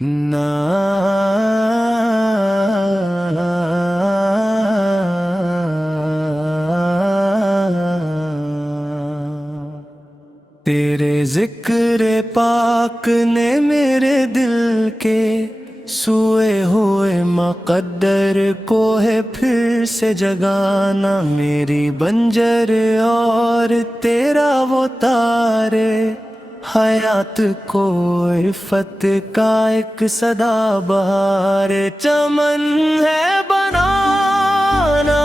نا تیرے ذکر پاک نے میرے دل کے سوئے ہوئے مقدر کو ہے پھر سے جگانا، میری بنجر اور تیرا وہ تارے حیات کو عفت کا ایک صدا بہار چمن ہے بنانا،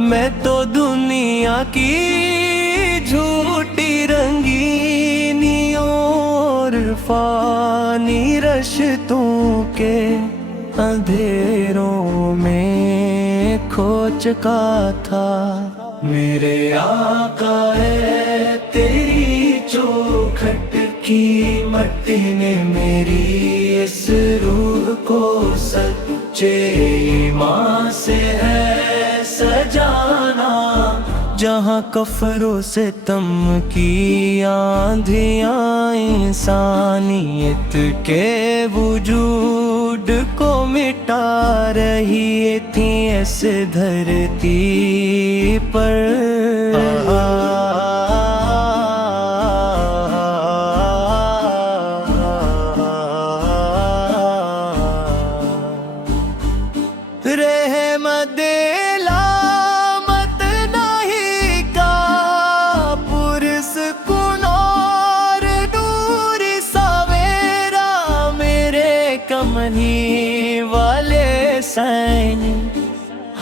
میں تو دنیا کی جھوٹی رنگینی اور فانی رشتوں کے اندھیروں میں کھو چکا تھا، میرے آقا ہے تیری چوکھٹ کی مٹی نے میری اس روح کو سچے ایمان سے ہے سجانا، جہاں کفر و ستم کی آندھیاں انسانیت کے وجود کو مٹا رہی تھیں اس دھرتی پر، رحمت کمنی والے سین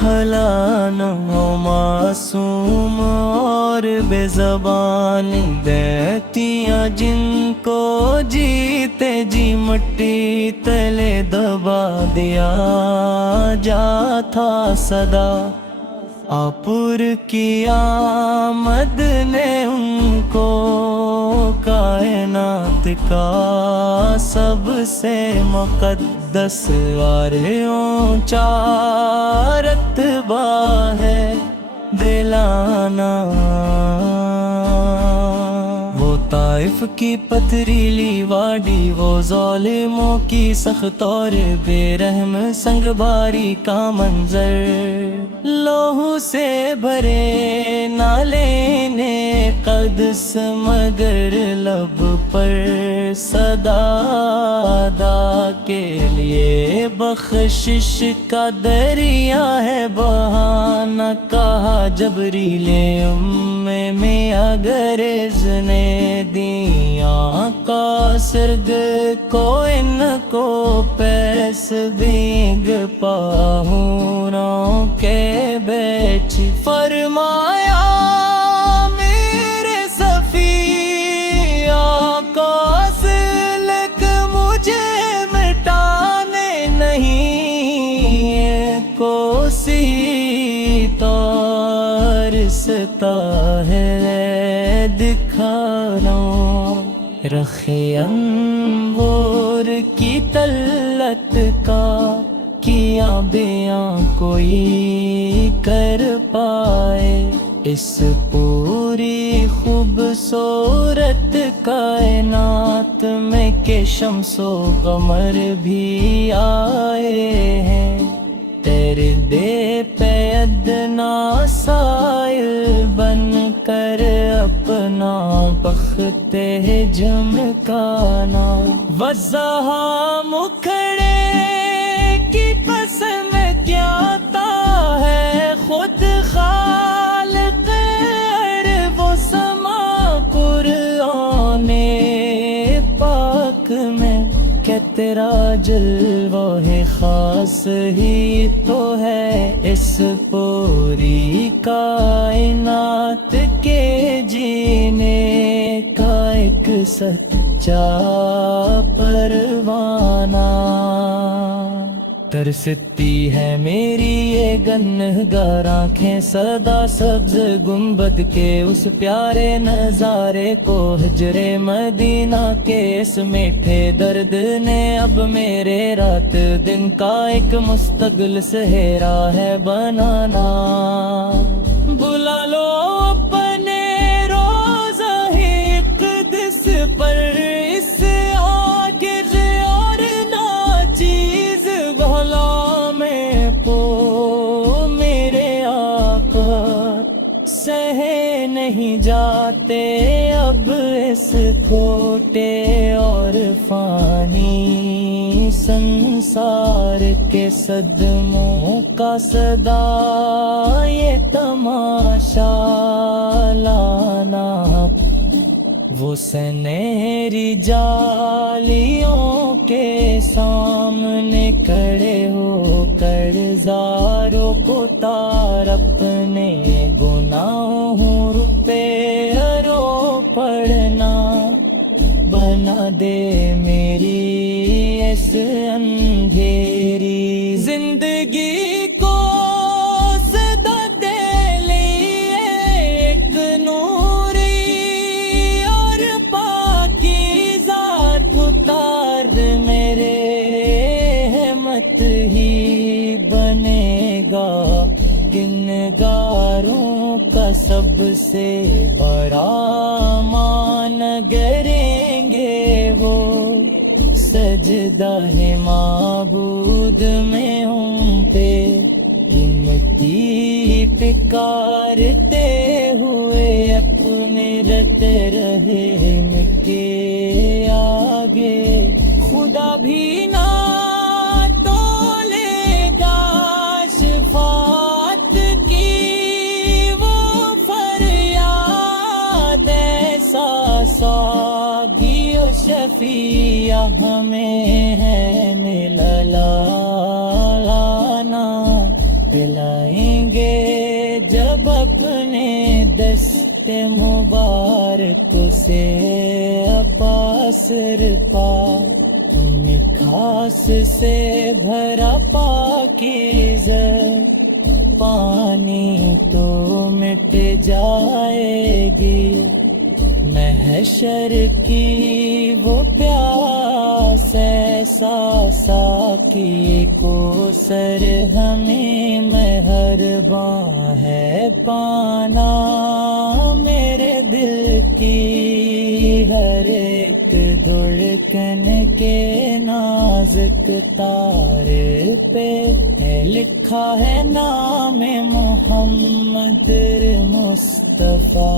ہلانا معصوم اور بے زبان بیتیاں جن کو جیتے جی مٹی تلے دبا دیا جاتا صدا، آپر کی آمد نے ان کو کائنات کا سب سے مقدس اور اونچا رتبہ ہے دلانا، وہ طائف کی پتھریلی وادی، وہ ظالموں کی سخت اور بے رحم سنگ باری کا منظر، لوہو سے بھرے نالے نے قدس مگر لب پر صدا ادا کے لیے بخشش کا دریا ہے بہانا، کہا جبریل میں اگر نے دیا کا سرد کو ان کو پیس بینگ پاہوروں کے بیچ فرمایا میرے صفی آقا سلک مجھے مٹانے نہیں کوسی تارستا ہے دکھانا، رخ انور کی تلت کا کیا بیاں کوئی کر پائے، اس پوری خوبصورت کائنات میں کہ شمس و قمر بھی آئے ہیں، تیرے دے پہ ادنا سائل بن کر اپنا بخت جمکانا، وضاحا مکھڑے کی قسم کیا آتا ہے خود خالق ارض و سما قرآن پاک میں، کہ تیرا جلوہ ہے خاص ہی تو ہے اس پوری کائنات کے جینے کا ایک سچا پروانہ، ترستی ہے میری یہ گنہگار آنکھیں صدا سبز گنبد کے اس پیارے نظارے کو، ہجر مدینہ کے اس میٹھے درد نے اب میرے رات دن کا ایک مستقل سہرا ہے بنانا، بلا لو اپنے روزہ قدس پر اس آگ نہیں جاتے اب اس کھوٹے اور فانی سنسار کے صدموں کا صدا یہ تماشا لانا وہ سنہری جالیوں کے سامنے کھڑے ہو کر زاروں کو تار اپنے گناہوں روپے ارو پڑھنا بنا دے میری اس اندھیری زندگی کو صدا دے لیے ایک نوری اور پاکیزہ اتار میرے مت ہی بنے گا گنگاروں کا سب سے بڑا مان کریں گے وہ سجدہ ہے معبود میں ہوں پہ امتی پکارتے ہوئے اپنے رت رہے کے آگے خدا بھی نہ تولے گا شفاعت کی وہ فریاد ایسا ساگی و شفیع ہمیں ہے ملا لانا پلائیں گے جب اپنے دست مبارک سے اپاسر پا خاص سے بھرا پاکیزہ پانی تو مٹ جائے گی محشر کی وہ پیاس ایسا ساقی کو سر ہمیں مہرباں ہے پانا میرے دل کی ہر ایک دھڑکن کے نازک تار پہ لکھا ہے نام محمد مصطفیٰ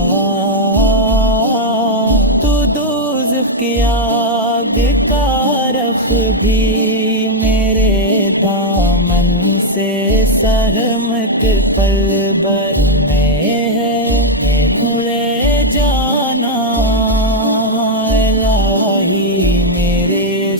تو دوزخ کی آگ کا رخ بھی میرے دامن سے سہمت پل بھر میں ہے مڑے جانا الہی میرے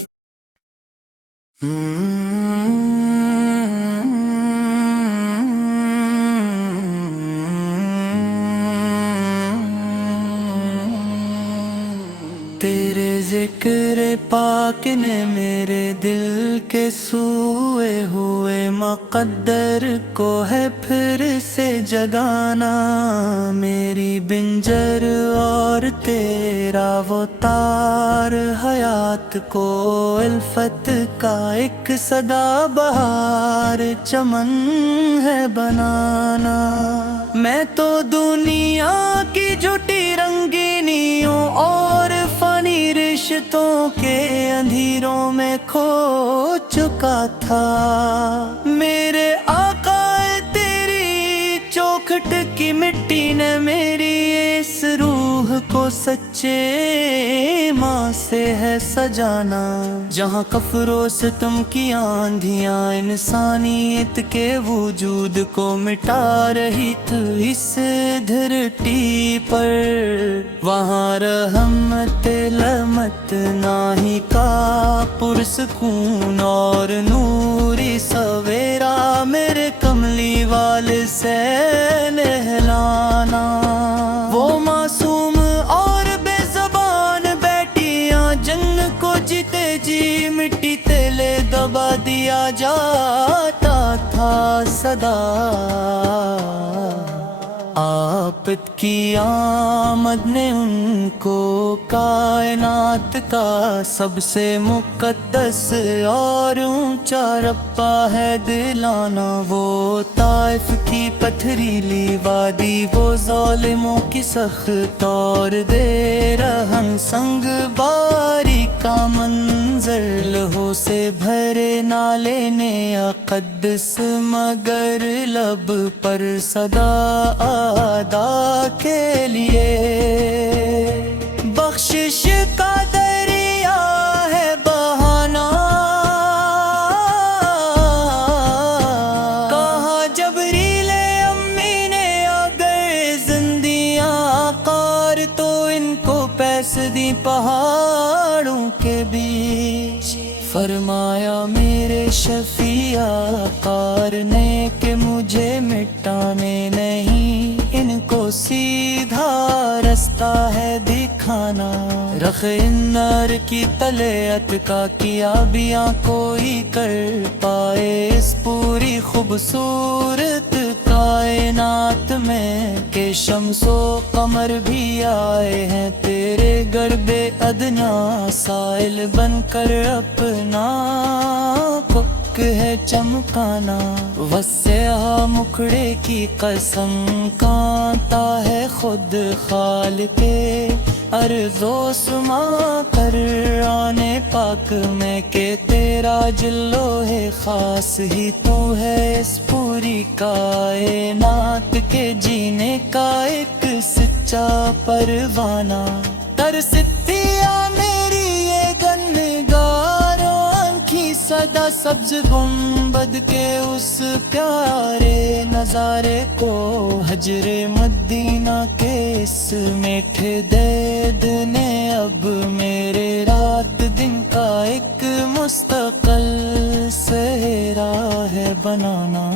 تیرے ذکر پاک نے میرے دل کے سوئے ہوئے مقدر کو ہے پھر سے جگانا میری بنجر اور تیرا وہ تار حیات کو الفت کا ایک صدا بہار چمن ہے بنانا میں تو دنیا کی جھوٹی رنگینیوں اور فانی رشتوں کے اندھیروں میں کھو چکا تھا میرے آقا تیری چوکھٹ کی مٹی نے میری اس روح کو سچے ماں سے ہے سجانا جہاں کفر و ستم کی آندھیاں انسانیت کے وجود کو مٹا رہی تھی اس دھرتی پر وہاں رحمت لمت ناہی کا پرسکون اور نوری سویرا میرے کملی وال سے نہلانا وہ معصوم اور بے زبان بیٹیاں جن کو جیتے جی مٹی تلے دبا دیا جاتا تھا صدا آپت کی آمد نے ان کو کائنات کا سب سے مقدس اور اونچا ربا ہے دلانا وہ طائف کی پتھریلی وادی وہ ظالموں کی سخت اور دے رہن سنگ باری کا منظر لہو سے بھرے نالے نے اقدس مگر لب پر صدا آداب کے لیے بخشش کا دریا ہے بہانا کہا جبریل امی نے اگر زندیاں قار تو ان کو پیس دی پہاڑوں کے بیچ فرمایا میرے شفیع قار نے کہ مجھے مٹانے نہیں ان کو سیدھا رستہ ہے دکھانا رخ انار کی طلعت کا کیا بیاں کوئی کر پائے اس پوری خوبصورت کائنات میں کہ شمس و قمر بھی آئے ہیں تیرے گرب ادنا سائل بن کر اپنا پک ہے چمکانا وسیع مکھڑے کی قسم کانتا ہے خود خالق ارض و سما کر آنے پاک میں کہ تیرا جلو ہے خاص ہی تو ہے اس پوری کائنات کے جینے کا ایک سچا پروانہ ترستی میری یہ گنگاروں آنکھی صدا سبز گنبد کے اس پیارے نظارے کو حجر مدینہ کے اس میٹھے دید نے اب میرے رات دن کا ایک مستقل سہرا ہے بنانا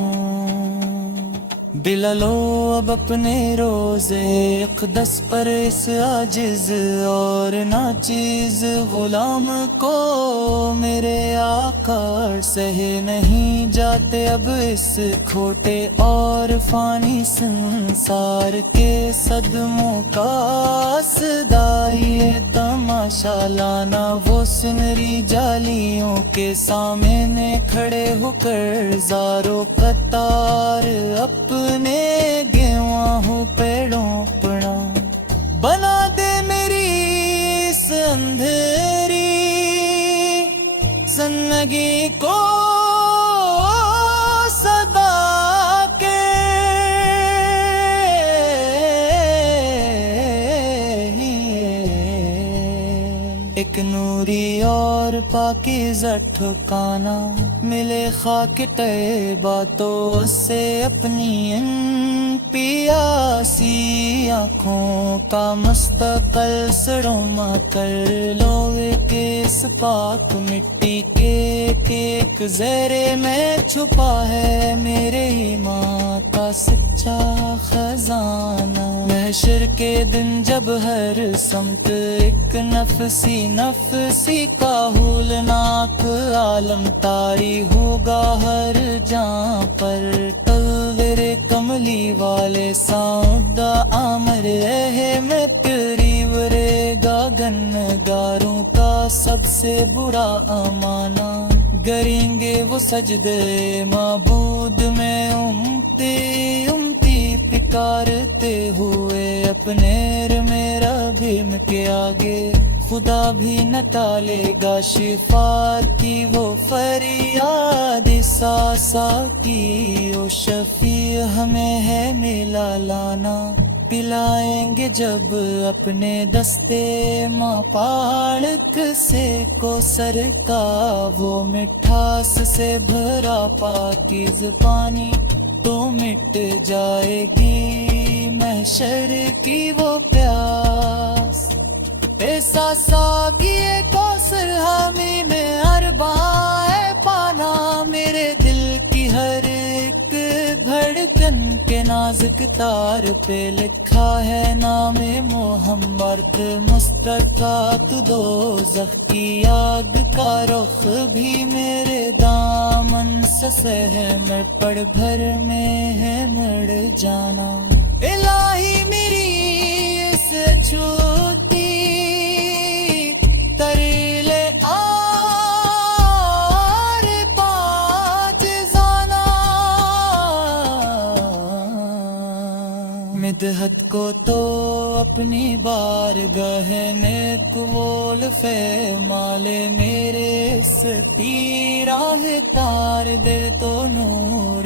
بلالو اب اپنے روزے اقدس پر اس عاجز اور ناچیز غلام کو میرے آقا سہے نہیں جاتے اب اس کھوٹے اور فانی سنسار کے صدموں کا صدائی تماشا لانا وہ سنری جالیوں کے سامنے کھڑے ہو کر زارو قطار اپنے گیواں پیڑوں پڑا بنا دے میری اس اندھیری زندگی کو صدا کے ایک نوری اور پاکیزہ ٹھکانا ملے خاک طیبہ تو اس سے اپنی ان پیاسی آنکھوں کا مستقل سڑوما کر لو کہ اس پاک مٹی کے ایک زیرے میں چھپا ہے میرے ایمان کا سچا خزانہ محشر کے دن جب ہر سمت ایک نفسی کا ہولناک عالم طاری ہوگا ہر جہاں پر تصویر کملی والے سعودہ عامر احمد قریب رے گاگن گاروں کا سب سے برا امانہ کریں گے وہ سجدے معبود میں امتی پکارتے ہوئے اپنے میرا بھیم کے آگے خدا بھی نہ ٹالے گا شفاعت کی وہ فریاد ساسا کی او شفیع ہمیں ہے ملا لانا پلائیں گے جب اپنے دستے ماں پاڑک سے کو سر کا وہ مٹھاس سے بھرا پاکیز پانی تو مٹ جائے گی محشر کی وہ پیاس ایسا ساقیے کوثر ہمیں میں ارباں ہے پانا میرے دل کی ہر ایک دھڑکن کے نازک تار پہ لکھا ہے نام محمد مستقات دوزخ کی آگ کا رخ بھی میرے دامن سے سہمر پڑ بھر میں ہے مڑ جانا الہی میری اس چھوٹی تریلے آر پاچ زانا مدحت کو تو اپنی بارگاہ میں قبول مالے میرے اس تیراہ تار دے تو نور